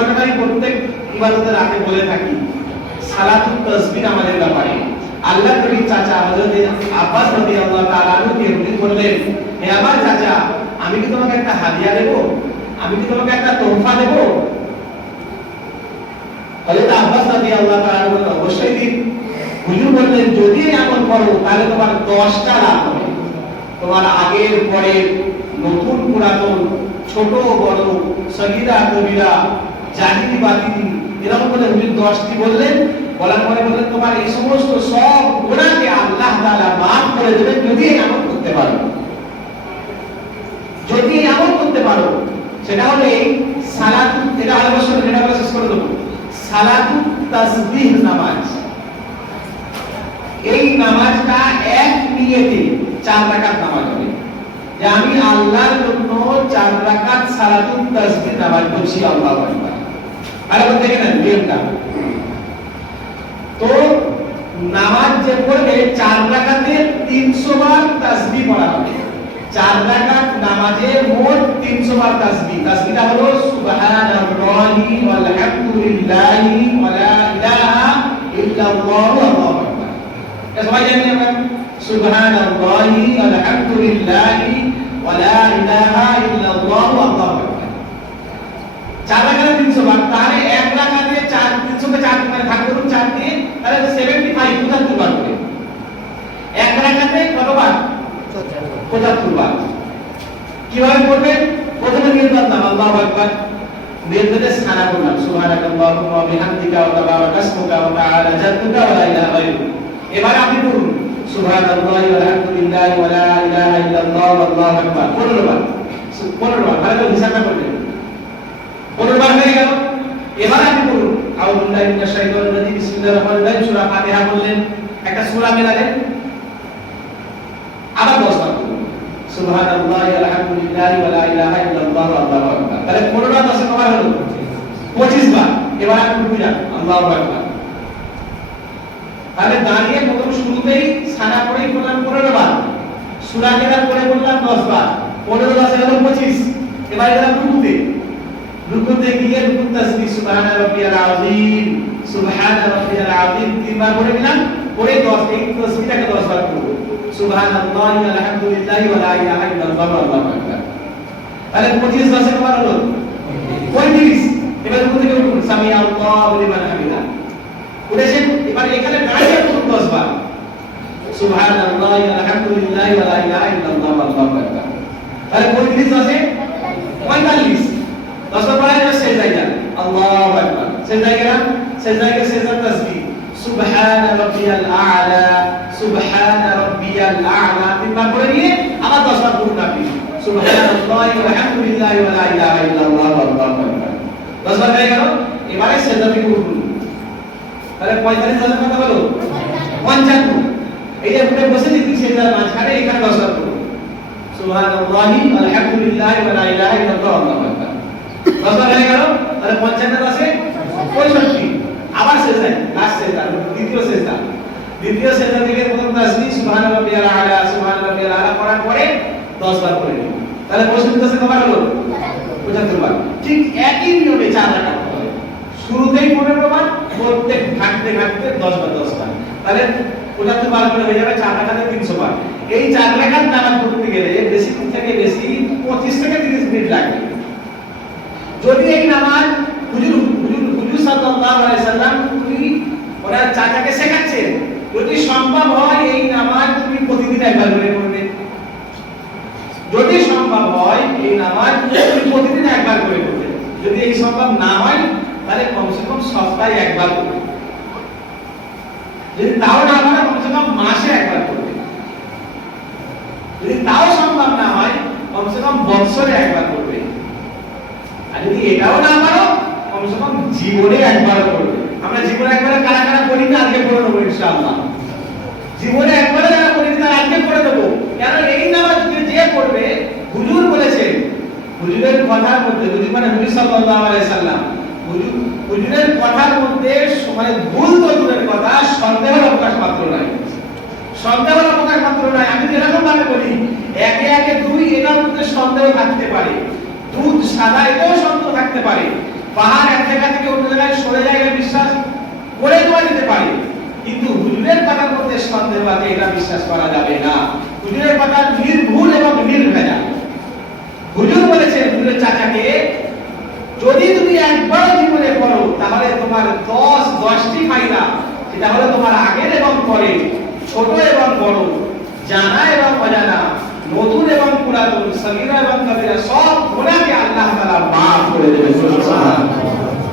কথাটাই প্রত্যেক ইবাদতের আগে বলে থাকি সালাতুত তাসবিহ আমাদের ব্যাপারে আল্লাহ চাচা হযরত আব্বাস রাদিয়াল্লাহু তাআলা বললেন হে আমার চাচা আমি কি তোমাকে একটা হাদিয়া দেব আমি কি তোমাকে একটা তোহফা দেব হযরত আব্বাস রাদিয়াল্লাহু তাআলা বললেন অবশ্যই দিন হুজুর বললেন যদি এমন করো তাহলে তোমার 10টা লাভ হবে তোমার আগের পরের নতুন পুরাতন ছোট বড় সগিরা কবিরা জাহিরি বাতিনি এরকম করে হুজুর দশটি বললেন বলার পরে বললেন তোমার এই সমস্ত সব গোনাকে আল্লাহ তালা মাফ করে দেবে যদি এমন করতে পারো যদি এমন করতে পারো সেটা হলে সালাত এটা এটা আমরা শেষ করে দেবো সালাত তাসবিহ নামাজ এই নামাজটা এক নিয়েতে চার রাকাত নামাজ হবে যে আমি আল্লাহর জন্য চার রাকাত সালাতুল তাসবিহ নামাজ করছি আল্লাহ আকবার আরেকবার দেখে নেন নিয়মটা তো নামাজ যে পড়বে চার রাকাতে তিনশো বার তাসবি পড়া হবে চার রাকাত নামাজে মোট তিনশো বার তাসবি তাসবিটা হলো সুবহানাল্লাহি ওয়াল হামদুলিল্লাহি ওয়া লা ইলাহা ইল্লাল্লাহু আল্লাহু আকবার এটা সবাই জানি আমরা সুবহানাল্লাহি ওয়াল হামদুলিল্লাহি ওয়া লা ইলাহা ইল্লাল্লাহু আল্লাহু আকবার চার এখানে তিনশো ভাগ তাহলে এক লাখ দিয়ে চার তিনশোকে চার মানে ভাগ করুন চার দিয়ে তাহলে সেভেন্টি ফাইভ পঁচাত্তর বার করে এক লাখ আছে কতবার পঁচাত্তর বার কিভাবে করবেন প্রথমে নিয়ত করলাম আল্লাহ আকবার নিয়ন্ত্রণে সানা করলাম সুবহানাক আল্লাহুম্মা ওয়া বিহামদিকা ওয়া তাবারাক ইসমুকা ওয়া তাআলা জাদ্দুকা ওয়া লা ইলাহা গায়রুক এবার আপনি বলুন সুবহানাল্লাহি ওয়া আলহামদুলিল্লাহি ওয়া লা ইলাহা ইল্লাল্লাহ ওয়াল্লাহু আকবার বলুন বলুন ভালো করে হিসাবটা করবেন হয়ে গেল এবার আমি বলুন আউযুবিল্লাহি মিনাশ শাইতানির রাজিম বিসমিল্লাহির রহমানির রহিম সূরা ফাতিহা বললেন একটা সূরা মেলালেন আবার দশবার সুবহানাল্লাহি আলহামদুলিল্লাহি ওয়া লা ইলাহা ইল্লাল্লাহু আল্লাহু আকবার তাহলে কোনটা দশে কবার হলো 25 বার এবার আমি বুঝি না আল্লাহু আকবার তাহলে দাঁড়িয়ে প্রথম শুরুতেই সানা করেই করলাম পনেরো বার সূরা মেলার করে বললাম 10 বার 15 দশে হলো 25 এবার গেলাম রুকুতে করতে গিয়ে রুকু তাসবিহ সুবহান রাব্বিয়াল আযীম সুবহান রাব্বিয়াল আযীম তিনবার পড়ে নিলাম পড়ে 10 এই তাসবিহটাকে 10 বার করব সুবহানাল্লাহি ওয়া আলহামদুলিল্লাহি ওয়া লা ইলাহা ইল্লাল্লাহু আল্লাহু আকবার তাহলে 25 10 কত হলো 35 এবার রুকু থেকে উঠুন সামি আল্লাহু লিমান হামিদা উঠেছেন এবার এখানে দাঁড়িয়ে করুন 10 বার সুবহানাল্লাহি ওয়া আলহামদুলিল্লাহি ওয়া লা ইলাহা ইল্লাল্লাহু আল্লাহু আকবার তাহলে 35 আছে 45 Nasıl Allah'a emanet. Sen ne gelen? سبحان ربي الأعلى سبحان ربي الأعلى مما قرية أما تصدر النبي سبحان الله والحمد لله ولا إله إلا الله والله أكبر بس ما كان يرى إما رأي سيدة في قرية فلا كوائد رأي سيدة ما تقول وان جاتو إذا كنت بسيطة في سيدة ما تقول إذا كنت تصدر سبحان الله والحمد لله ولا إله إلا الله والله أكبر দশবার হয়ে গেল তাহলে পঞ্চান্ন দশে পঁয়ষট্টি আবার শেষ লাস্ট শেষ দ্বিতীয় শেষ দ্বিতীয় শেষ থেকে প্রথম তাসবি সুবহান রাব্বিয়াল আলা সুবহান রাব্বিয়াল আলা করার পরে 10 বার করে নিন তাহলে 65 দশে কবার হলো 75 বার ঠিক একই নিয়মে চার রাকাত শুরুতেই 15 বার প্রত্যেক ঘাটতে ঘাটতে 10 বার 10 বার তাহলে 75 বার করে হয়ে যাবে চার রাকাতে 300 বার এই চার রাকাত নামাজ পড়তে গেলে আপনি প্রতিদিন একবার করে করবেন যদি এই সম্ভব না হয় তাহলে কমসে কম সপ্তাহে একবার করবেন যদি তাও না হয় কমসে কম মাসে একবার করবেন যদি তাও সম্ভব না হয় কমসে কম বৎসরে একবার করবে আর যদি এটাও না পারো কমসে কম জীবনে একবার করবে আমরা জীবনে একবার কারা কারা করি না আজকে করে নেবো ইনশাআল্লাহ জীবনে একবার কথার মধ্যে হুজুর মানে হুজুর সাল্লাল্লাহু আলাইহি সাল্লাম হুজুর হুজুরের কথার মধ্যে মানে ভুল তো হুজুরের কথা সন্দেহের অবকাশ মাত্র নাই সন্দেহের অবকাশ মাত্র নাই আমি যেরকম ভাবে বলি একে একে দুই এটার মধ্যে সন্দেহ থাকতে পারে দুধ সাদা এটাও সন্দেহ থাকতে পারে পাহাড় এক জায়গা থেকে অন্য জায়গায় সরে যায় এটা বিশ্বাস করে দেওয়া যেতে পারে কিন্তু হুজুরের কথার মধ্যে সন্দেহ আছে এটা বিশ্বাস করা যাবে না হুজুরের কথা নির তাহলে তোমার দশ দশটি ফায়দা সেটা হলো তোমার আগের এবং পরে ছোট এবং বড় জানা এবং অজানা নতুন এবং পুরাতন সগিরা এবং কবিরা সব গুণাকে আল্লাহ তালা মাফ করে দেবে